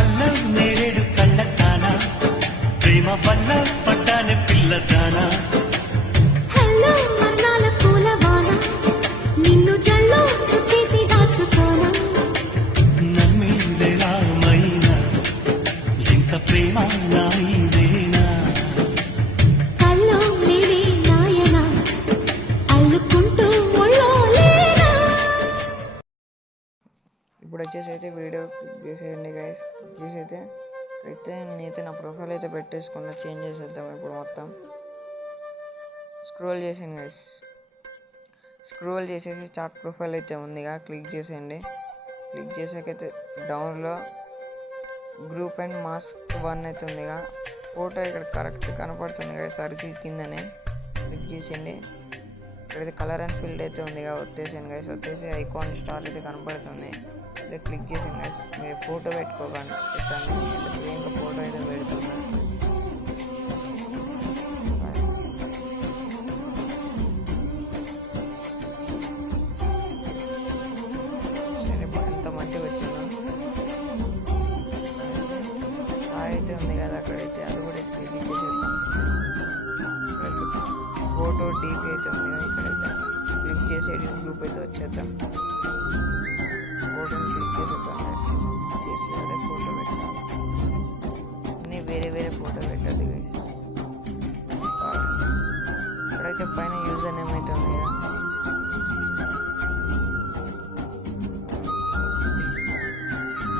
అల్లం నేరేడు కళ్ళతానా ప్రేమ వల్ల పట్టాన పిల్లదానా హలో మర్నాల పూలవాన నిన్ను జల్లో చుట్టేసి దాచుకోనా నమ్మేదేలా మైనా ఇంత ప్రేమ నాయిదేనా కల్లో లేని నాయన అల్లుకుంటూ ఒళ్ళో లేనా. ఇప్పుడు వచ్చేసి అయితే వీడియో క్లిక్ చేసేయండి గైస్. చేసైతే నేనైతే నా ప్రొఫైల్ అయితే పెట్టేసుకున్నా, చేంజ్ చేసేద్దాం ఇప్పుడు మొత్తం. స్క్రోల్ చేసాను గైస్, స్క్రోల్ చేసేసి చాట్ ప్రొఫైల్ అయితే ఉందిగా, క్లిక్ చేసేయండి. క్లిక్ చేసాకైతే డౌన్లో గ్రూప్ అండ్ మాస్క్ 1 అయితే ఉందిగా, ఫోటో ఇక్కడ కరెక్ట్ కనపడుతుంది కదా సర్కిల్ కిందనే. క్లిక్ చేసేయండి. ఇక్కడైతే కలర్ అండ్ ఫీల్డ్ అయితే ఉందిగా, వచ్చేసాను గైస్. వచ్చేసి ఐకాన్ స్టార్ అయితే కనపడుతుంది, అయితే క్లిక్ చేసాను గైస్. మీరు ఫోటో పెట్టుకోకండి, పెట్టండి. ఇంకా ఫోటో అయితే పెడుతున్నాను. ఎంత మంచిగా వచ్చిందో. సాయి అయితే ఉంది కదా అక్కడైతే, అది కూడా క్లిక్ చేసేద్దాం. ఫోటో డీపీ అయితే ఉంది కదా, ఇక్కడైతే క్లిక్ చేసి ఎడిట్ గ్రూప్ అయితే వచ్చేద్దాం. ఫోటోని క్లిక్ చేసేద్దాం చేసి అదే ఫోటో పెట్టాలి. అన్నీ వేరే వేరే ఫోటో పెట్టాలి గైస్. ఇక్కడైతే పైన యూజర్ నేమ్ అయితే ఉంది కదా,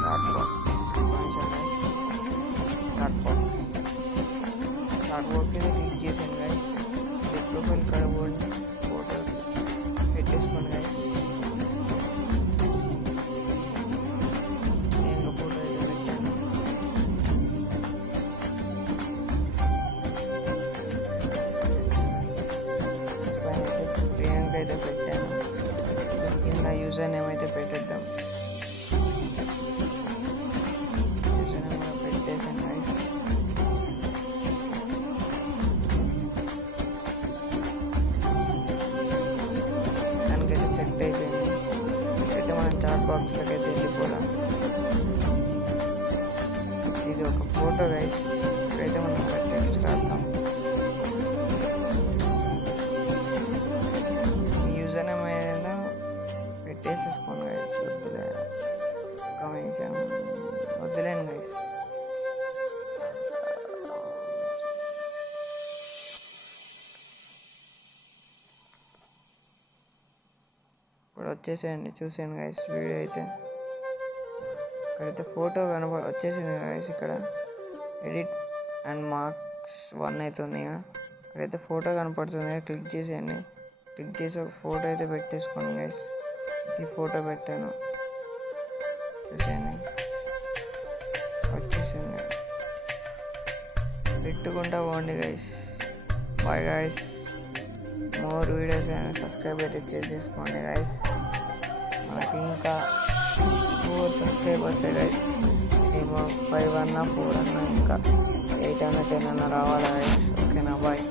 చాట్ బాక్స్ అయితే క్లిక్ చేసాను గైస్. ప్రొఫైల్ కడబోండి, ఫోటో పెట్టేసుకోండి గైస్. నేను ఫోటో అయితే పెట్టాను. పైన అయితే ప్రియాంక అయితే పెట్టాను. కింద యూజర్ నేమ్ అయితే పెట్టేద్దాం. యూజర్ నేమ్ పెట్టేసాను గైస్. దానికైతే సెట్ అయిపోయింది. అయితే మనం చాట్ బాక్స్లోకి అయితే వెళ్ళిపోదాం. ఇది ఒక ఫోటో గైస్. ఇక్కడైతే మనం టెక్స్ట్ రాద్దాం. యూజర్ నేమ్ ఏదైనా పెట్టేసేసుకోండి గైస్. వద్దులేండి గైస్. ఇప్పుడు వచ్చేసేయండి, చూసాను గైస్ వీడియో అయితే. ఇక్కడైతే ఫోటో వచ్చేసింది గైస్. ఇక్కడ ఎడిట్ అండ్ మార్క్స్ 1 అయితే ఉంది. ఇక్కడైతే ఫోటో కనపడుతుంది, క్లిక్ చేసేయండి. క్లిక్ చేసి ఒక ఫోటో అయితే పెట్టేసుకోండి గైస్. ఈ ఫోటో పెట్టాను, చూసేయండి వచ్చేసింది. పెట్టుకుంటా పోండి guys. Bye guys. More videos అయినా సబ్స్క్రైబ్ అయితే చేసేసుకోండి గైస్. మనకి ఇంకా 4 సబ్స్క్రైబర్స్ గైస్. 5 అన్నా 4 అన్నా ఇంకా 8 అన్నా 10 అన్నా రావాలి గైస్. ఓకేనా, బాయ్.